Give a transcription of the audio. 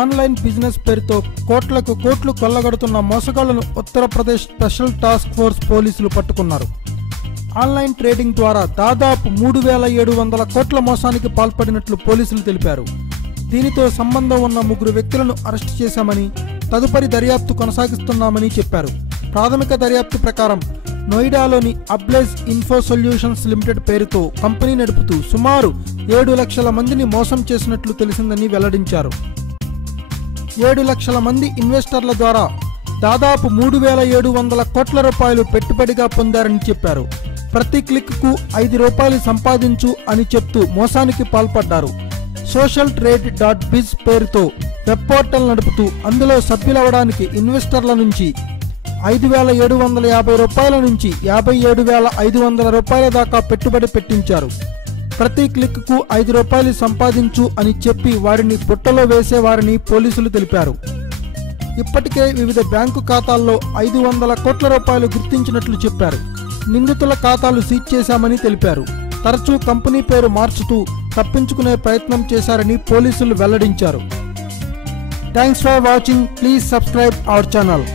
Online business పేరుతో కోట్లకు కోట్లు కొల్లగొడుతున్న మోసగాళ్లను ఉత్తరప్రదేశ్ స్పెషల్ టాస్క్ ఫోర్స్ పోలీసులు పట్టుకున్నారు. ఆన్లైన్ ట్రేడింగ్ ద్వారా దాదాపు 3700 కోట్ల మోసానికి పాల్పడినట్లు పోలీసులు తెలిపారు. దీనితో సంబంధం ఉన్న 3 వ్యక్తులను అరెస్టు చేశామని, తదుపరి దర్యాప్తు కొనసాగిస్తున్నామని చెప్పారు. ప్రాథమిక దర్యాప్తు ప్రకారం నోయిడాలోని అబ్లేజ్ ఇన్ఫో సొల్యూషన్స్ లిమిటెడ్ పేరుతో కంపెనీ నడుపుతూ సుమారు 7 లక్షల మందిని మోసం చేసినట్లు తెలిసిందని వెల్లడించారు. 7 లక్షల మంది ఇన్వెస్టర్ల ద్వారా దాదాపు 3700 కోట్ల రూపాయలు పెట్టుబడిగా పొందారని చెప్పారు. ప్రతి క్లిక్కు 5 రూపాయలు సంపాదించు అని చెప్తూ మోసానికి పాల్పడ్డారు. సోషల్ ట్రేడ్ .biz పేరుతో వెబ్ పోర్టల్ నడుపుతూ అందులో సభ్యులవడానికి ఇన్వెస్టర్ల నుంచి 5750 రూపాయల నుంచి 57,500 రూపాయల దాకా పెట్టుబడి పెట్టించారు. ప్రతి క్లిక్కు 5 రూపాయలు సంపాదించు అని చెప్పి వారిని బుట్టలో వేసేవారని పోలీసులు తెలిపారు. ఇప్పటికే వివిధ బ్యాంకు ఖాతాల్లో 500 కోట్ల రూపాయలు గుర్తించినట్లు చెప్పారు. నిందితుల ఖాతాలు సీజ్ చేశామని తెలిపారు. తరచూ కంపెనీ పేరు మార్చుతూ తప్పించుకునే ప్రయత్నం చేశారని పోలీసులు వెల్లడించారు. Thanks for watching. Please subscribe our channel.